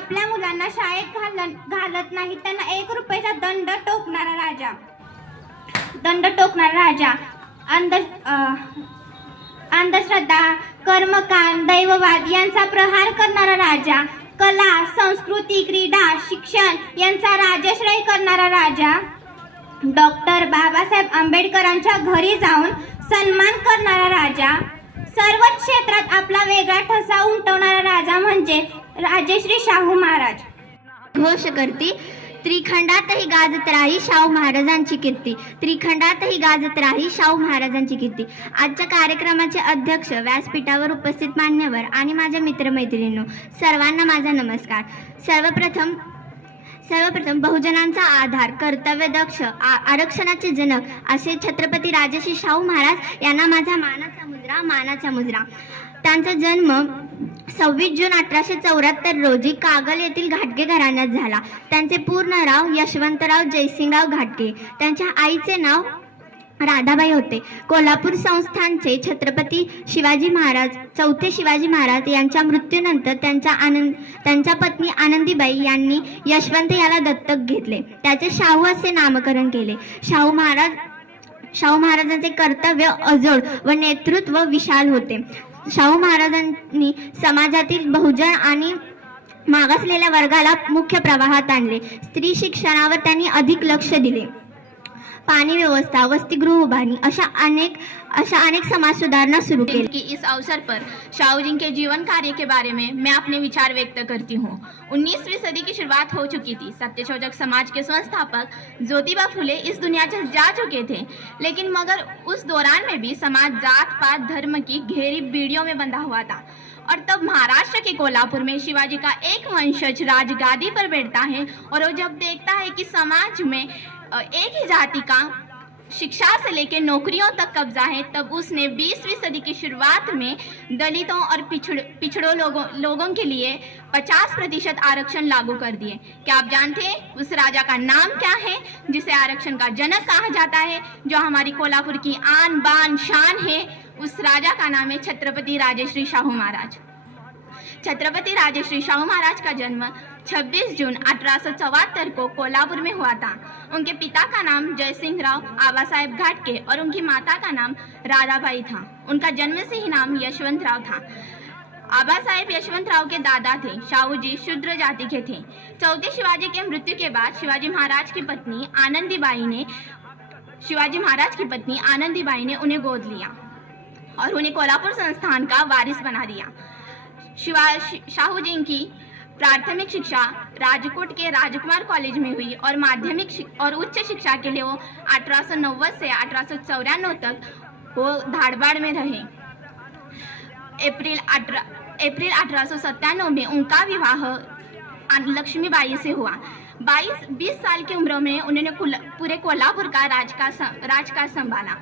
आपल्या मुलांना शाळेत घालत नाही त्यांना 1 रुपयाचा दंड टोकणारा राजा अंधश्रद्धा, कर्मकांड, दैववाद यांचा प्रहार करणारा राजा, कला, संस्कृती, क्रीडा, शिक्षण यांचा राजाश्रय करणारा राजा, डॉक्टर बाबासाहेब आंबेडकरांच्या घरी जाऊन सन्मान करणारा राजा, सर्वच क्षेत्रात आपला वेगळा ठसा उमटवणारा राजा म्हणजे राजश्री शाहू महाराज। घोष करती त्रिखंडातही गाजत राही शाहू महाराजांची कीर्ती, त्रिखंडातही गाजत राही शाहू महाराजांची कीर्ती। आजच्या कार्यक्रमाचे अध्यक्ष, व्यासपीठावर उपस्थित मान्यवर आणि माझ्या मित्रमैत्रिणींनो, सर्वांना माझा नमस्कार। सर्वप्रथम बहुजनांचा आधार, कर्तव्यदक्ष, आरक्षणाचे जनक असे छत्रपती राजश्री शाहू महाराज यांना माझा मानाचा मुजरा। त्यांचा जन्म 26 जून 1874 रोजी कागल येथील घाटगे घराण्यात झाला। त्यांचे पूर्ण नाव यशवंतराव जयसिंगराव घाटगे, त्यांच्या आईचे नाव राधाबाई होते। कोल्हापूर संस्थानचे छत्रपती शिवाजी महाराज, चौथे शिवाजी महाराज यांच्या मृत्यूनंतर त्यांच्या पत्नी आनंदीबाई यांनी यशवंत याला दत्तक घेतले, त्याचे शाहू असे नामकरण केले। शाहू महाराजांचे कर्तव्य अजोड व नेतृत्व विशाल होते। शाहू महाराजांनी समाजातील बहुजन आणि मागासलेल्या वर्गाला मुख्य प्रवाहात आणले। स्त्री शिक्षणावर त्यांनी अधिक लक्ष दिले। पानी व्यवस्था, वसतिगृह उभारणी अशा अनेक समाज सुधारणा शुरू की। इस अवसर पर शाहू जी के जीवन कार्य के बारे में मैं अपने विचार व्यक्त करती हूँ। 19वीं सदी की शुरुआत हो चुकी थी। सत्यशोधक समाज के संस्थापक ज्योतिबा फुले इस दुनिया से जा चुके थे, लेकिन मगर उस दौरान में भी समाज जात पात धर्म की गहरी बीड़ियों में बंधा हुआ था। और तब महाराष्ट्र के कोल्हापुर में शिवाजी का एक वंशज राजगादी पर बैठता है और वो जब देखता है कि समाज में एक ही जाति का शिक्षा से लेकर नौकरियों तक कब्जा है, तब उसने 20वीं सदी की शुरुआत में दलितों और पिछड़ों लोगों के लिए 50% आरक्षण लागू कर दिए। क्या आप जानते हैं उस राजा का नाम क्या है जिसे आरक्षण का जनक कहा जाता है, जो हमारी कोल्हापुर की आन बान शान है? उस राजा का नाम है छत्रपति राजश्री शाहू महाराज। छत्रपति राजश्री शाहू महाराज का जन्म 26 जून 1874 को कोल्हापुर में हुआ था। उनके पिता का नाम जयसिंहराव आबासाहेब घाटगे और उनकी माता का नाम राधाबाई था। उनका जन्म से ही नाम यशवंतराव था। आबासाहेब यशवंतराव के दादा थे। शाहू जी शूद्र जाति के थे। चौथे शिवाजी के मृत्यु के बाद शिवाजी महाराज की पत्नी आनंदीबाई ने उन्हें गोद लिया और उन्हें कोल्हापुर संस्थान का वारिस बना दिया। शाहू जी की प्राथमिक शिक्षा राजकोट के राजकुमार कॉलेज में हुई और माध्यमिक और उच्च शिक्षा के लिए वो 1890 से 1894 तक वो धारवाड़ में रहे। अप्रैल 1897 में उनका विवाह लक्ष्मीबाई से हुआ। 20 साल की उम्र में उन्होंने पूरे कोल्हापुर का राजकाज संभाला।